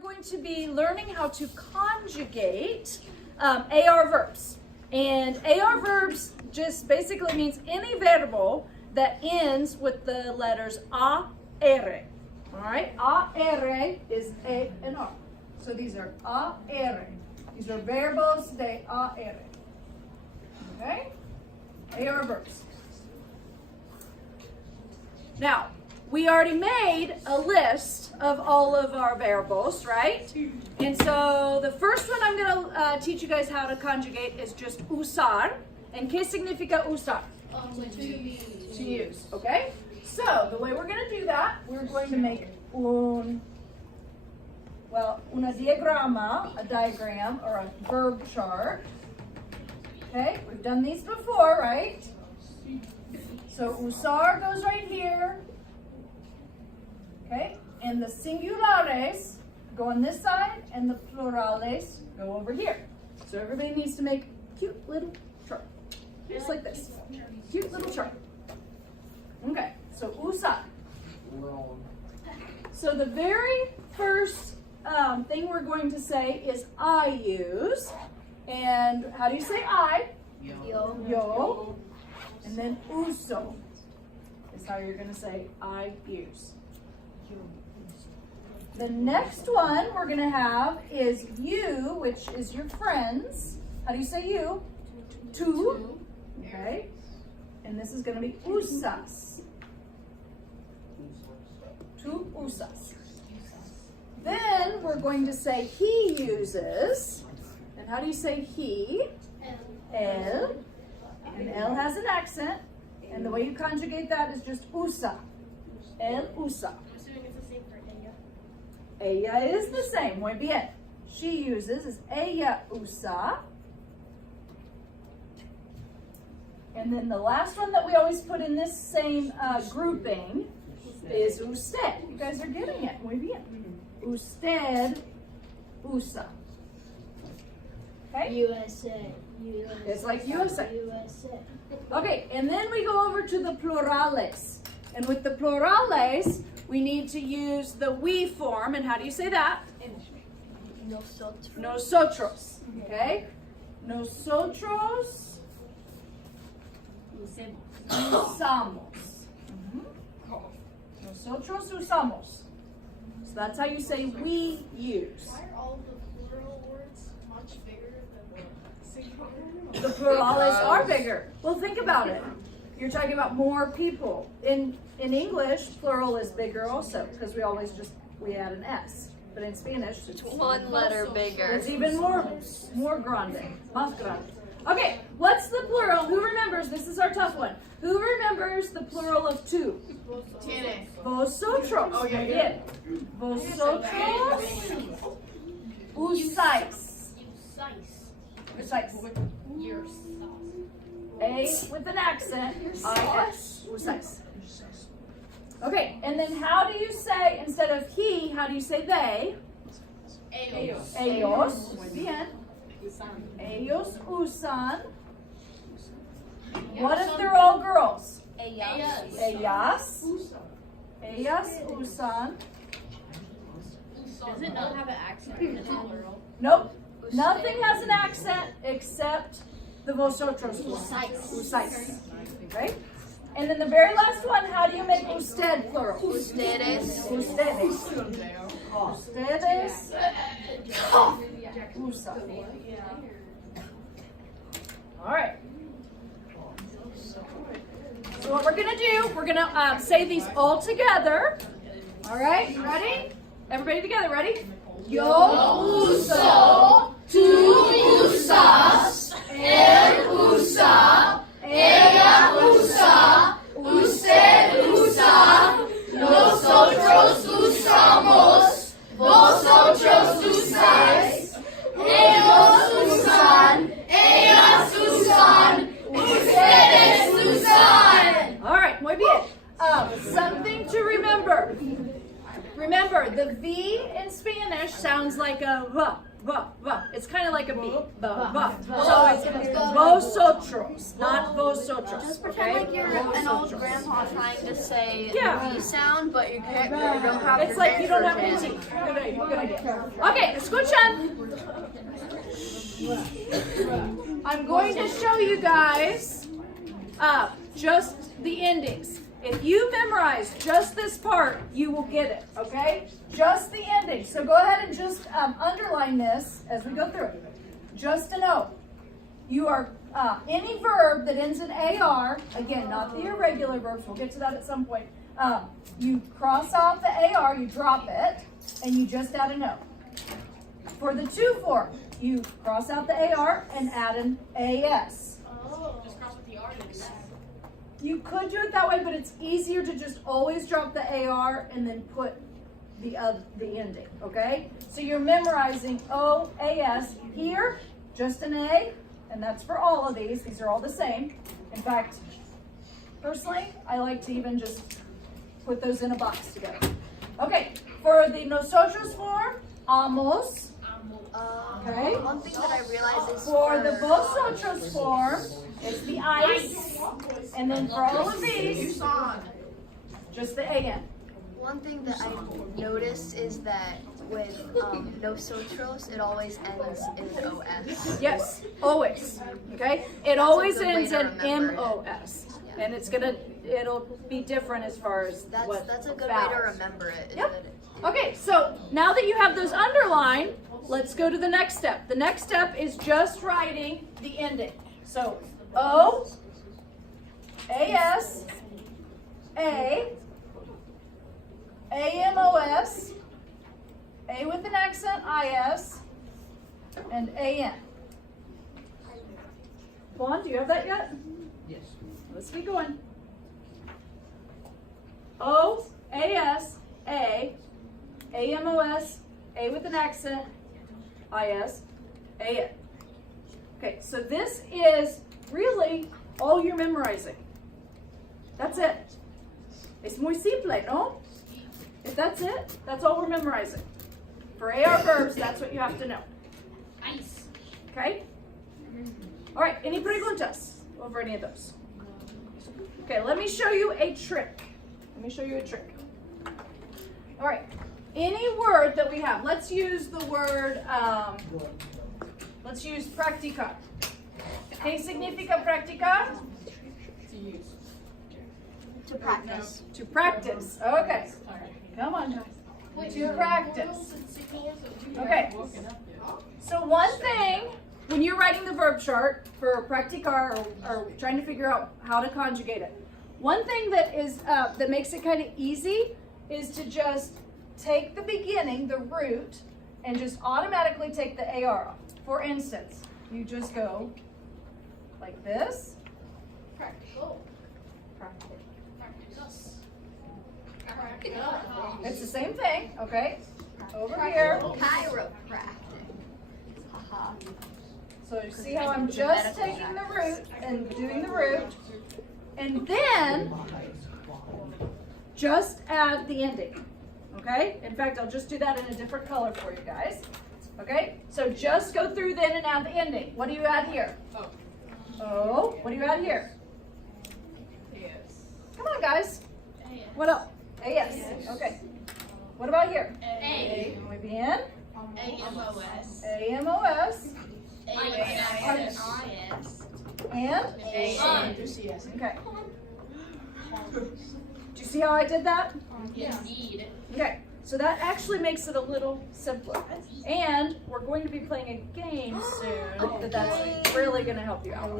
going to be learning how to conjugate AR verbs. And AR verbs just basically means any verbo that ends with the letters AR. All right, AR is A and R. So these are AR. These are verbos de AR. Okay, AR verbs. Now, we already made a list of all of our variables, right? And so the first one I'm going to teach you guys how to conjugate is just usar. And ¿qué significa usar? To use, okay? So the way we're going to do that, we're going to make una diagrama, a diagram or a verb chart. Okay, we've done these before, right? So usar goes right here. Okay, and the singulares go on this side and the plurales go over here. So everybody needs to make a cute little chart. Just like this. Cute little chart. Okay, so usar. So the very first thing we're going to say is I use. And how do you say I? Yo. And then uso is how you're going to say I use. The next one we're going to have is you, which is your friends. How do you say you? Tu. Okay. And this is going to be usas. Tu usas. Then we're going to say he uses. And how do you say he? El. And El has an accent. And the way you conjugate that is just usa. El usa. Ella is the same. Muy bien. She uses is ella usa. And then the last one that we always put in this same grouping is usted. You guys are getting it. Muy bien. Usted usa. Okay? USA. It's like USA. USA. Okay, and then we go over to the plurales. And with the plurales, we need to use the we form. And how do you say that? Nosotros. Nosotros. Okay? Nosotros usamos. Nosotros usamos. So that's how you say we use. Why are all the plural words much bigger than the singular? The plurales are bigger. Well, think about it. You're talking about more people. In English, plural is bigger also because we add an S. But in Spanish, it's One letter bigger. It's even more grande, más grande. Okay, what's the plural? Who remembers? This is our tough one. Who remembers the plural of two? Tienes. Vosotros. Oh, yeah, Yeah. Vosotros usáis. Usáis. Yours. A with an accent. I-S. Usáis. Okay, and then how do you say, instead of he, how do you say they? Ellos. Ellos. Muy bien. Ellos usan. What if they're all girls? Ellas. Ellas. Ellas usan. Does it not have an accent in the plural? Nope. Nothing has an accent except the vosotros. Usáis. Right? And then the very last one, how do you make usted plural? Ustedes. Ustedes. Ustedes usan. All right. So what we're going to do, we're going to say these all together. All right, ready? Everybody together, ready? Yo uso, tú usas, él usa, ella usa, usted usa, nosotros usamos, vosotros usáis, ellos usan, ellas usan, ustedes usan. All right, muy bien. Something to remember. Remember, the V in Spanish sounds like a V. It's kind of like a B. So it's going to be vosotros, not vosotros. Just pretend like you're an old grandpa trying to say Yeah. the B sound, but you can't. You don't have. It's like you don't have any teeth. teeth. Good idea. Okay, escuchan. I'm going to show you guys just the endings. If you memorize just this part, you will get it, okay? Just the ending. So go ahead and just underline this as we go through it. Just to know, you are, any verb that ends in AR, again, not the irregular verbs, we'll get to that at some point, you cross out the AR, you drop it, and you just add an O. For the to form, you cross out the AR and add an AS. Just cross with the R. You could do it that way, but it's easier to just always drop the AR and then put the ending, okay? So you're memorizing O-A-S. Here, just an A, and that's for all of these. These are all the same. In fact, personally, I like to even just put those in a box together. Okay, for the nosotros form, amos. Okay. One thing that I realized is For the vosotros form, it's the ice. And then for all of these, just the AN. One thing that I noticed is that with nosotros, it always ends in OS. Yes, always. Okay? It always a good way ends to in remember it. MOS. Yeah. And it'll be different as far as That's a good way to vowels. remember it. is Yep. that it- Okay, so now that you have those underlined, let's go to the next step. The next step is just writing the ending. So O, A-S, A, A-M-O-S, A with an accent, I-S, and A-N. Juan, do you have that yet? Yes. Let's keep going. O, A-S, A, A-M-O-S, A with an accent, I-S, A-N. Okay, so this is really all you're memorizing. That's it. Es muy simple, no? If that's it, that's all we're memorizing. For AR verbs, that's what you have to know. Nice. Okay? All right, any preguntas over any of those? Okay, let me show you a trick. All right, any word that we have, let's use the word, let's use practicar. ¿Qué significa practicar? To practice. To practice. Okay. Come on, guys. To practice. Okay. So one thing, when you're writing the verb chart for practicar or trying to figure out how to conjugate it, one thing that is that makes it kind of easy is to just take the beginning, the root, and just automatically take the AR off. For instance, you just go like this. Practical. Practice. Practical. It's the same thing, okay? Over here. Chiropractic. So you see how I'm just taking the root and doing the root, and then just add the ending, okay? In fact, I'll just do that in a different color for you guys, okay? So just go through then and add the ending. What do you add here? Oh, what do you add here? Yes. Come on, guys. What else? A-S. Okay. What about here? A. Muy bien. A-M-O-S. A-M-O-S. A-S. And? A-N. Okay. Do you see how I did that? Indeed. Okay. So that actually makes it a little simpler. And we're going to be playing a game soon that's really going to help you out.